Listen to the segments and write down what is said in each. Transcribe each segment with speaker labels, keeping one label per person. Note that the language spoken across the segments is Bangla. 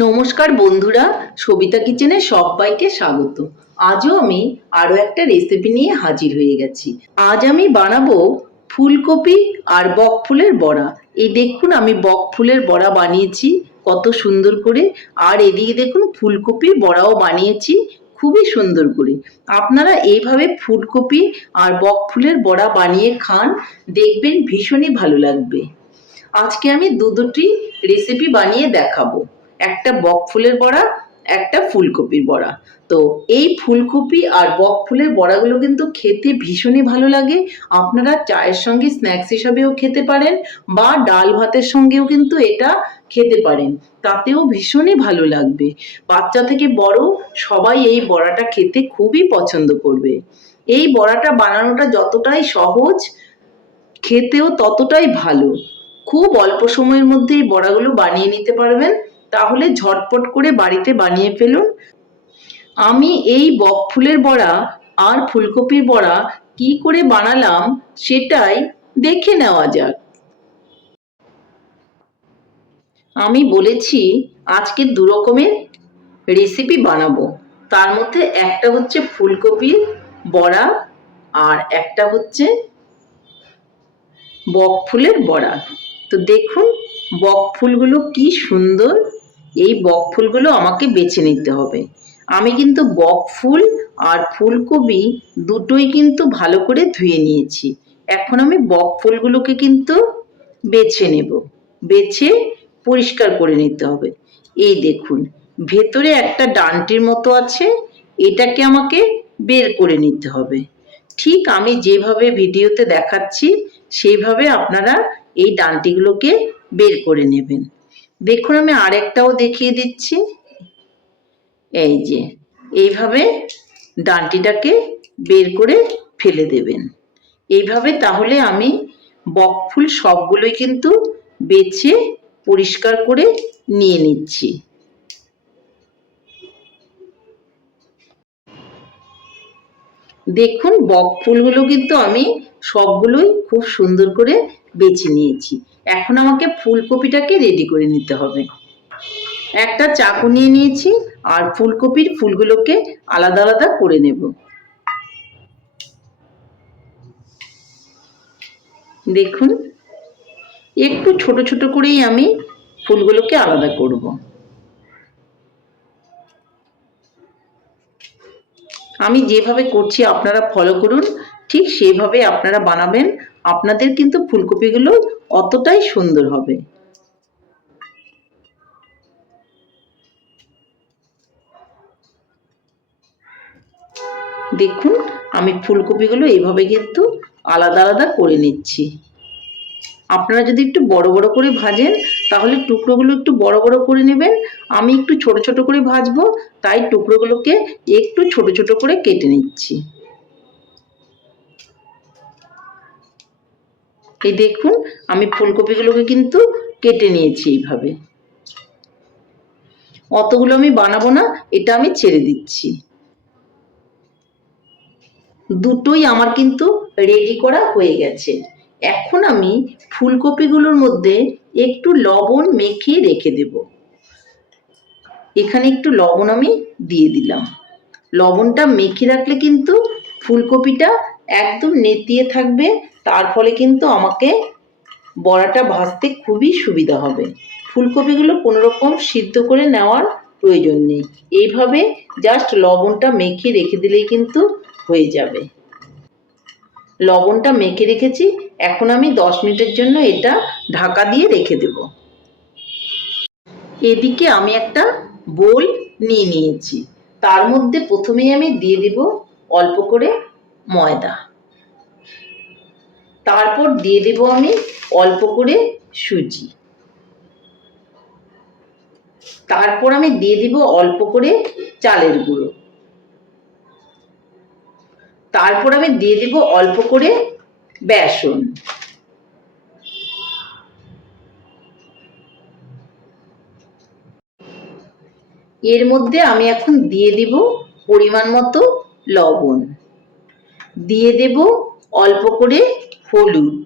Speaker 1: নমস্কার বন্ধুরা, সবিতা কিচেনে সবাইকে স্বাগত। আজও আমি আরও একটা রেসিপি নিয়ে হাজির হয়ে গেছি। আজ আমি বানাবো ফুলকপি আর বক ফুলের বড়া। এই দেখুন, আমি বক ফুলের বড়া বানিয়েছি, কত সুন্দর করে। আর এদিকে দেখুন, ফুলকপির বড়াও বানিয়েছি, খুবই সুন্দর করে। আপনারা এইভাবে ফুলকপি আর বক ফুলের বড়া বানিয়ে খান, দেখবেন ভীষণই ভালো লাগবে। আজকে আমি দু দুটি রেসিপি বানিয়ে দেখাবো। একটা বক ফুলের বড়া, একটা ফুলকপির বড়া। তো এই ফুলকপি আর বক ফুলের বড়াগুলো কিন্তু খেতে ভীষণই ভালো লাগে। আপনারা চায়ের সঙ্গে স্ন্যাক্স হিসাবেও খেতে পারেন বা ডাল ভাতের সঙ্গেও কিন্তু এটা খেতে পারেন। তাতেও ভীষণই ভালো লাগবে। বাচ্চা থেকে বড় সবাই এই বড়াটা খেতে খুবই পছন্দ করবে। এই বড়াটা বানানোটা যতটাই সহজ, খেতেও ততটাই ভালো। খুব অল্প সময়ের মধ্যে এই বড়াগুলো বানিয়ে নিতে পারবেন। তাহলে ঝটপট করে বাড়িতে বানিয়ে ফেলুন। আমি এই বক ফুলের বড়া আর ফুলকপির বড়া কি করে বানালাম সেটাই দেখে নেওয়া যাক। আমি বলেছি, আজকে দু রকমের রেসিপি বানাবো। তার মধ্যে একটা হচ্ছে ফুলকপির বড়া আর একটা হচ্ছে বক ফুলের বড়া। তো দেখুন বক ফুলগুলো কি সুন্দর। এই বক ফুলগুলো আমাকে বেছে নিতে হবে। আমি কিন্তু বক ফুল আর ফুলকপি দুটোই কিন্তু ভালো করে ধুয়ে নিয়েছি। এখন আমি বক ফুলগুলোকে কিন্তু বেছে নেব। বেছে পরিষ্কার করে নিতে হবে। এই দেখুন, ভেতরে একটা ডানটির মতো আছে, এটাকে আমাকে বের করে নিতে হবে। ঠিক আমি যেভাবে ভিডিওতে দেখাচ্ছি সেইভাবে আপনারা এই ডান্টিগুলোকে বের করে নেবেন। দেখুন, আমি আরেকটাও দেখিয়ে দিচ্ছি। এই যে, এইভাবে ডান্টিটাকে বের করে ফেলে দেবেন। এইভাবে তাহলে আমি বকফুল সবগুলোই কিন্তু বেছে পরিষ্কার করে নিয়ে নিচ্ছি। দেখুন বক ফুলগুলো কিন্তু আমি সবগুলোই খুব সুন্দর করে বেছে নিয়েছি। এখন আমাকে ফুলকপিটাকে রেডি করে নিতে হবে। একটা চাকু নিয়ে নিয়েছি, আর ফুলকপির ফুলগুলোকে আলাদা আলাদা করে নেব। দেখুন, একটু ছোট ছোট করেই আমি ফুলগুলোকে আলাদা করব। আমি যেভাবে করছি আপনারা ফলো করুন, ঠিক সেভাবে আপনারা বানাবেন। আপনাদের কিন্তু ফুলকপিগুলো অতটাই সুন্দর হবে। দেখুন, আমি ফুলকপিগুলো এইভাবে কিন্তু আলাদা আলাদা করে নিচ্ছি। আপনারা যদি একটু বড় বড় করে ভাজেন, তাহলে টুকরোগুলো একটু বড় বড় করে নেবেন। আমি একটু ছোট ছোট করে ভাজবো, তাই টুকরোগুলোকে একটু ছোট ছোট করে কেটে নিচ্ছি। এই দেখুন, আমি ফুলকপিগুলোকে কিন্তু কেটে নিয়েছি এইভাবে। অতগুলো আমি বানাবো না, এটা আমি ছেড়ে দিচ্ছি। দুটোই আমার কিন্তু রেডি করা হয়ে গেছে। এখন আমি ফুলকপিগুলোর মধ্যে একটু লবণ মেখে রেখে দেব। এখানে একটু লবণ আমি দিয়ে দিলাম। লবণটা মেখে রাখলে কিন্তু ফুলকপিটা একদম নেতিয়ে থাকবে তার ফলে কিন্তু আমাকে বড়াটা ভাজতে খুবই সুবিধা হবে। ফুলকপিগুলো কোনো রকম সিদ্ধ করে নেওয়ার প্রয়োজন নেই। এইভাবে জাস্ট লবণটা মেখে রেখে দিলেই কিন্তু হয়ে যাবে। লবণটা মেখে রেখেছি, এখন আমি দশ মিনিটের জন্য এটা ঢাকা দিয়ে রেখে দেব। এদিকে আমি একটা বোল নিয়ে নিয়েছি। তার মধ্যে প্রথমেই আমি দিয়ে দেব অল্প করে ময়দা। তারপর দিয়ে দেব আমি অল্প করে সুজি। তারপর আমি দিয়ে দিব অল্প করে চালের গুঁড়ো। তারপর আমি দিয়ে দিব অল্প করে বেসন। এর মধ্যে আমি এখন দিয়ে দিব পরিমাণ মতো লবণ। দিয়ে দেব অল্প করে হলুদ।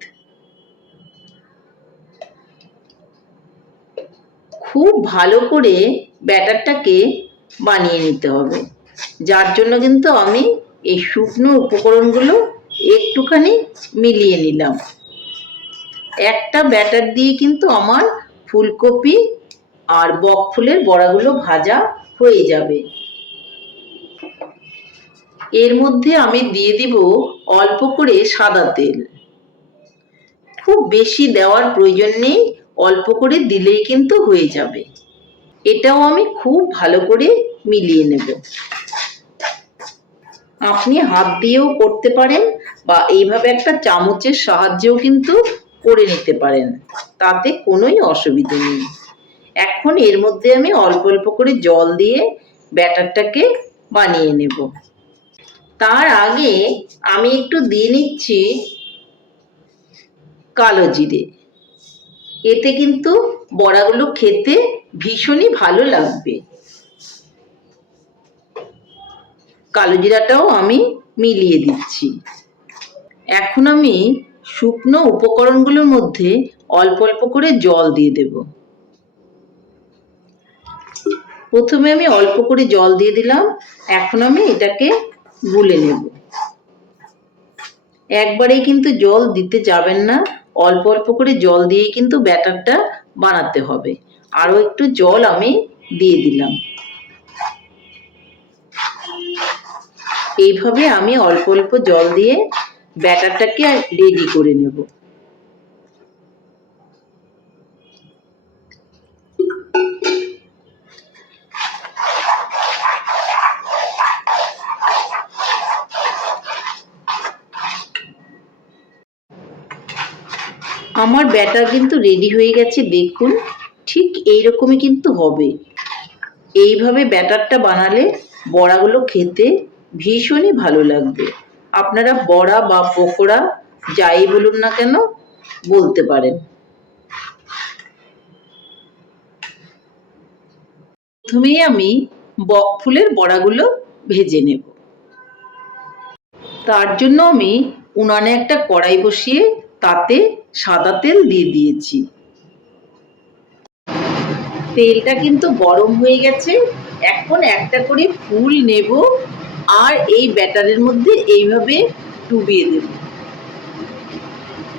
Speaker 1: খুব ভালো করে ব্যাটারটাকে বানিয়ে নিতে হবে। যার জন্য কিন্তু আমি এই শুকনো উপকরণগুলো একটুখানি মিলিয়ে নিলাম। একটা ব্যাটার দিয়ে কিন্তু আমার ফুলকপি আর বক ফুলের বড়াগুলো ভাজা হয়ে যাবে। এর মধ্যে আমি দিয়ে দিব অল্প করে সাদা তেল। খুব বেশি দেওয়ার প্রয়োজন নেই, অল্প করে দিলেই কিন্তু হয়ে যাবে। এটাও আমি খুব ভালো করে মিলিয়ে নেব। আপনি হাত দিয়েও করতে পারেন বা এইভাবে একটা চামচের সাহায্যেও কিন্তু করে নিতে পারেন, তাতে কোনোই অসুবিধে নেই। এখন এর মধ্যে আমি অল্প অল্প করে জল দিয়ে ব্যাটারটাকে বানিয়ে নেব। তার আগে আমি একটু দিয়ে নিচ্ছি কালো জিরে। এতে কিন্তু বড়াগুলো খেতে ভীষণই ভালো লাগবে। কালো জিরাটাও আমি মিলিয়ে দিচ্ছি। এখন আমি শুকনো উপকরণগুলোর মধ্যে অল্প অল্প করে জল দিয়ে দেব। প্রথমে আমি অল্প করে জল দিয়ে দিলাম। এখন আমি এটাকে গুলে নেব। একবারেই কিন্তু জল দিতে যাবেন না। অল্প অল্প করে জল দিয়ে কিন্তু ব্যাটারটা বানাতে হবে। আরও একটু জল আমি দিয়ে দিলাম। এইভাবে আমি অল্প অল্প জল দিয়ে ব্যাটারটাকে রেডি করে নেব। আমার ব্যাটার কিন্তু রেডি হয়ে গেছে, দেখুন, ঠিক এইরকমই কিন্তু হবে। এইভাবে ব্যাটারটা বানালে বড়াগুলো খেতে ভীষণই ভালো লাগবে। আপনারা বড়া বা পকোড়া যাই বলুন না কেন, বলতে পারেন। প্রথমেই আমি বক ফুলের বড়াগুলো ভেজে নেব। তার জন্য আমি উনানে একটা কড়াই বসিয়ে তাতে সাদা তেল দিয়ে দিয়েছি। তেলটা কিন্তু গরম হয়ে গেছে। এখন একটা করে ফুল নেব আর এই ব্যাটারের মধ্যে এইভাবে ডুবিয়ে দেব।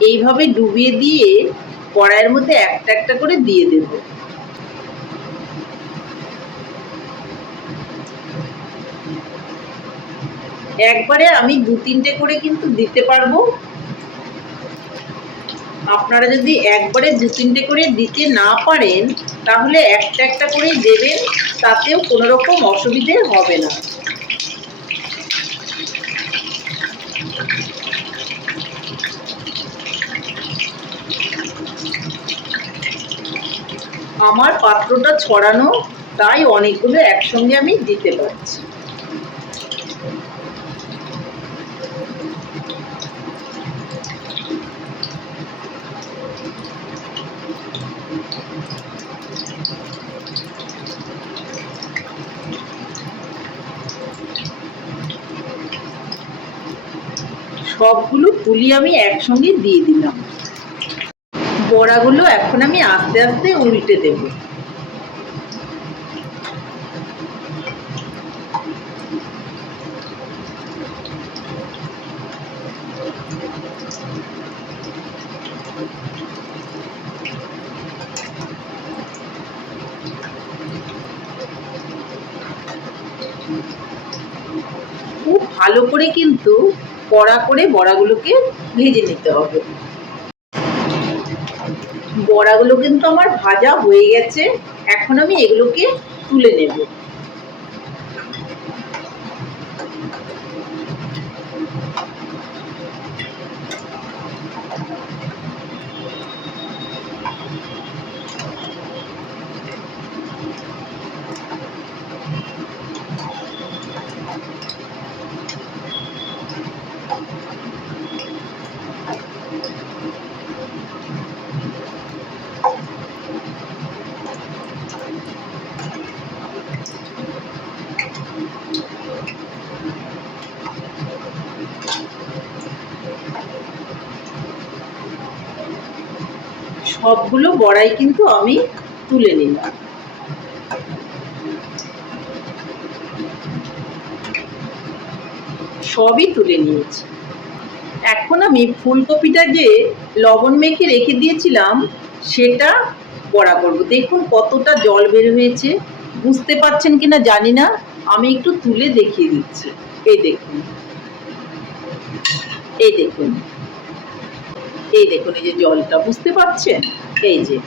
Speaker 1: এইভাবে ডুবিয়ে দিয়ে কড়াইয়ের মধ্যে একটা একটা করে দিয়ে দেব। একবারে আমি দু তিনটে করে কিন্তু দিতে পারব। আপনারা যদি একবারে দু তিনটে করে দিতে না পারেন, তাহলে একটা একটা করে দেবেন, তাতেও কোনো রকম অসুবিধে হবে না। আমার পাত্রটা ছড়ানো তাই অনেকগুলো একসঙ্গে আমি দিতে পারছি। সবগুলো পুলি আমি একসঙ্গে দিয়ে দিলাম। বড়াগুলো এখন আমি আস্তে আস্তে উল্টে দেব। খুব ভালো করে কিন্তু কড়া করে বড়াগুলোকে ভেজে নিতে হবে। বড়াগুলো কিন্তু আমার ভাজা হয়ে গেছে। এখন আমি এগুলোকে তুলে নেব। সবগুলো বড়াই কিন্তু আমি তুলে নিলাম। সবই তুলে নিয়েছি। এখন আমি ফুলকপিটা যে লবণ মেখে রেখে দিয়েছিলাম, সেটা বড়া করব। দেখুন কতটা জল বের হয়েছে। বুঝতে পারছেন কিনা জানি না। আমি একটু তুলে দেখিয়ে দিচ্ছি। এই দেখুন। এই দেখুন। এই দেখুন, এই যে জলটা, বুঝতে পারছেন? এই যে।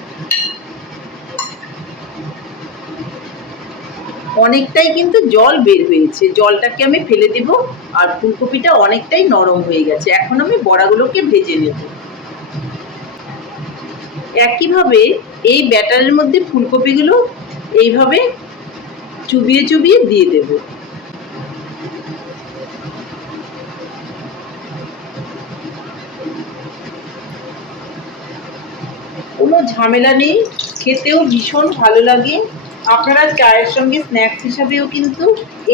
Speaker 1: অনেকটাই কিন্তু জল বের হয়েছে। জলটাকে আমি ফেলে দিব, আর ফুলকপিটা অনেকটাই নরম হয়ে গেছে। এখন আমি বড়াগুলোকে ভেজে নেব। একইভাবে এই ব্যাটারের মধ্যে ফুলকপিগুলো এইভাবে চুবিয়ে চুবিয়ে দিয়ে দেব। ঝামেলা নেই, খেতেও ভীষণ ভালো লাগে। আপনারা চায়ের সঙ্গে স্ন্যাক্স হিসাবেও কিন্তু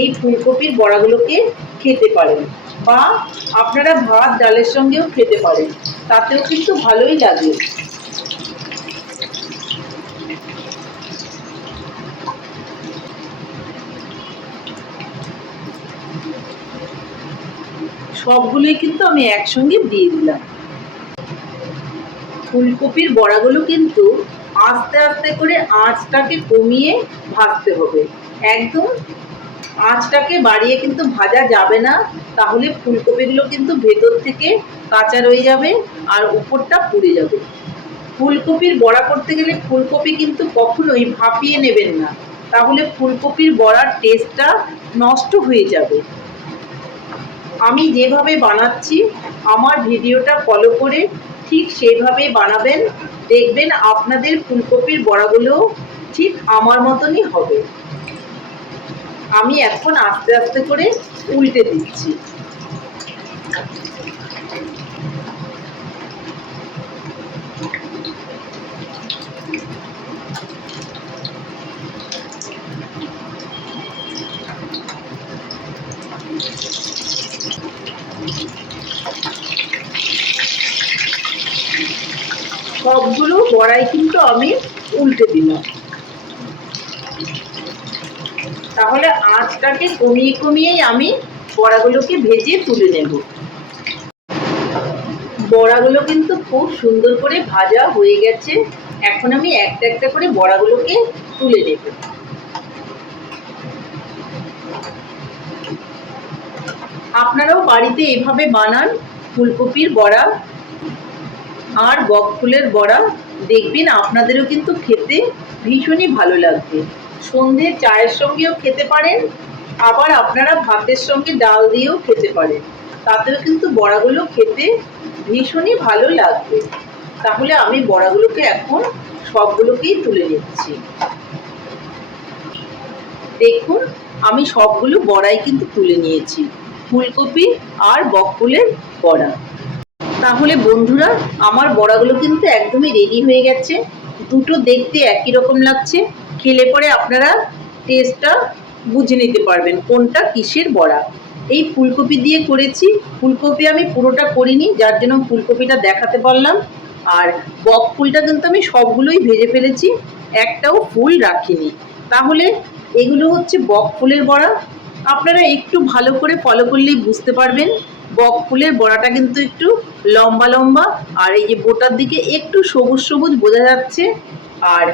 Speaker 1: এই ফুলকপির বড়াগুলোকে খেতে পারেন বা আপনারা ভাত, ডালের সঙ্গেও খেতে পারেন, তাতেও কিন্তু ভালোই লাগে। সবগুলোই কিন্তু আমি একসঙ্গে দিয়ে দিলাম। ফুলকপির বড়াগুলো কিন্তু আস্তে আস্তে করে আঁচটাকে কমিয়ে ভাজতে হবে। একদম আঁচটাকে বাড়িয়ে কিন্তু ভাজা যাবে না, তাহলে ফুলকপিগুলো কিন্তু ভেতর থেকে কাঁচা রয়ে যাবে আর উপরটা পুড়ে যাবে। ফুলকপির বড়া করতে গেলে ফুলকপি কিন্তু কখনোই ভাপিয়ে নেবেন না, তাহলে ফুলকপির বড়ার টেস্টটা নষ্ট হয়ে যাবে। আমি যেভাবে বানাচ্ছি, আমার ভিডিওটা ফলো করে ঠিক সেভাবে বানাবেন, দেখবেন আপনাদের ফুলকপির বড়াগুলো ঠিক আমার মতনই হবে। আমি এখন আস্তে আস্তে করে উল্টে দিচ্ছি সবগুলো বড়াই কিন্তু আমি উল্টে দিলাম। তাহলে আঁচটাকে কমিয়ে কমিয়েই আমি বড়াগুলোকে ভেজে তুলে নেব। বড়াগুলো কিন্তু খুব সুন্দর করে ভাজা হয়ে গেছে। এখন আমি একটা একটা করে বড়াগুলোকে তুলে নেব। আপনারাও বাড়িতে এভাবে বানান, ফুলকপির বড়া আর বক ফুলের বড়া। দেখবেন আপনাদেরও কিন্তু খেতে ভীষণই ভালো লাগবে। সন্ধ্যে চায়ের সঙ্গেও খেতে পারেন, আবার আপনারা ভাতের সঙ্গে ডাল দিয়েও খেতে পারেন। তাতেও কিন্তু বড়াগুলো খেতে ভীষণই ভালো লাগবে। তাহলে আমি বড়াগুলোকে এখন সবগুলোকেই তুলে নিচ্ছি। দেখুন, আমি সবগুলো বড়াই কিন্তু তুলে নিয়েছি। ফুলকপি আর বকফুলের বড়া। তাহলে বন্ধুরা, আমার বড়াগুলো কিন্তু একদমই রেডি হয়ে গেছে। দুটো দেখতে একই রকম লাগছে। খেলে পরে আপনারা টেস্টটা বুঝে নিতে পারবেন কোনটা কিসের বড়া। এই ফুলকপি দিয়ে করেছি। ফুলকপি আমি পুরোটা করিনি, যার জন্য ফুলকপিটা দেখাতে পারলাম। আর বক ফুলটা কিন্তু আমি সবগুলোই ভেজে ফেলেছি, একটাও ফুল রাখিনি। তাহলে এগুলো হচ্ছে বক ফুলের বড়া। আপনারা একটু ভালো করে ফলো করলেই বুঝতে পারবেন। বক ফুলের বড়াটা কিন্তু একটু লম্বা লম্বা, আর এই যে বোটার দিকে একটু সবুজ সবুজ বোঝা যাচ্ছে। আর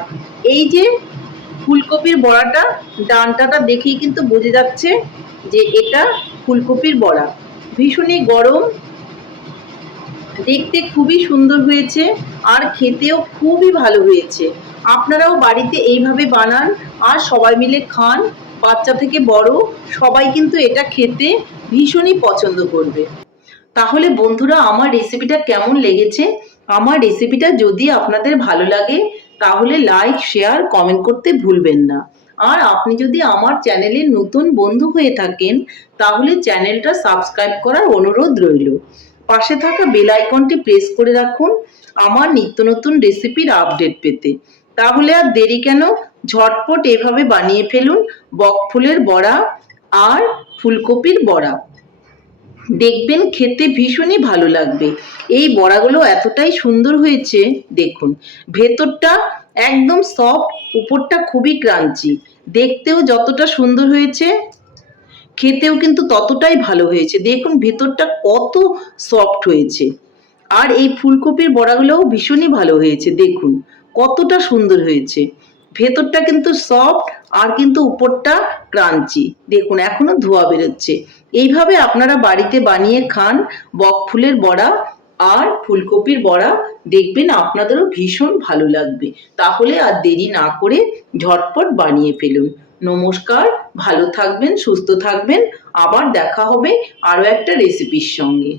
Speaker 1: এই যে ফুলকপির বড়াটা, ডানটাটা দেখেই কিন্তু বোঝা যাচ্ছে যে এটা ফুলকপির বড়া। ভীষণই গরম, দেখতে খুবই সুন্দর হয়েছে, আর খেতেও খুবই ভালো হয়েছে। আপনারাও বাড়িতে এইভাবে বানান, আর সবাই মিলে খান, বাচ্চা থেকে বড়, সবাই কিন্তু এটা খেতে ভীষণই পছন্দ করবে। তাহলে বন্ধুরা, আমার রেসিপিটা কেমন লেগেছে? আমার রেসিপিটা যদি আপনাদের ভালো লাগে, তাহলে লাইক শেয়ার কমেন্ট করতে ভুলবেন না। আর আপনি যদি আমার চ্যানেলের নতুন বন্ধু হয়ে থাকেন, তাহলে চ্যানেলটা সাবস্ক্রাইব করার অনুরোধ রইল। পাশে থাকা বেল আইকনটি প্রেস করে রাখুন, আমার নিত্য নতুন রেসিপির আপডেট পেতে। তাহলে আর দেরি কেন? ঝটপট এভাবে বানিয়ে ফেলুন। বকফুলের বড়া আর ফুলকপির বড়া। দেখবেন খেতে ভীষণই ভালো লাগবে। এই বড়াগুলো এতটাই সুন্দর হয়েছে, দেখুন। ভেতরটা একদম সফট উপরটা খুবই ক্রাঞ্চি দেখতেও যতটা সুন্দর হয়েছে, খেতেও কিন্তু ততটাই ভালো হয়েছে। দেখুন ভেতরটা কত সফট হয়েছে। আর এই ফুলকপির বড়াগুলোও ভীষণই ভালো হয়েছে, দেখুন। কতটা সুন্দর হয়েছে। ভেতরটা কিন্তু সফট আর কিন্তু উপরটা ক্রাঞ্চি দেখুন, এখনও ধোয়া বেরোচ্ছে। এইভাবে আপনারা বাড়িতে বানিয়ে খান বক ফুলের বড়া আর ফুলকপির বড়া। দেখবেন আপনাদেরও ভীষণ ভালো লাগবে। তাহলে আর দেরি না করে ঝটপট বানিয়ে ফেলুন। নমস্কার, ভালো থাকবেন, সুস্থ থাকবেন। আবার দেখা হবে আরও একটা রেসিপির সঙ্গে।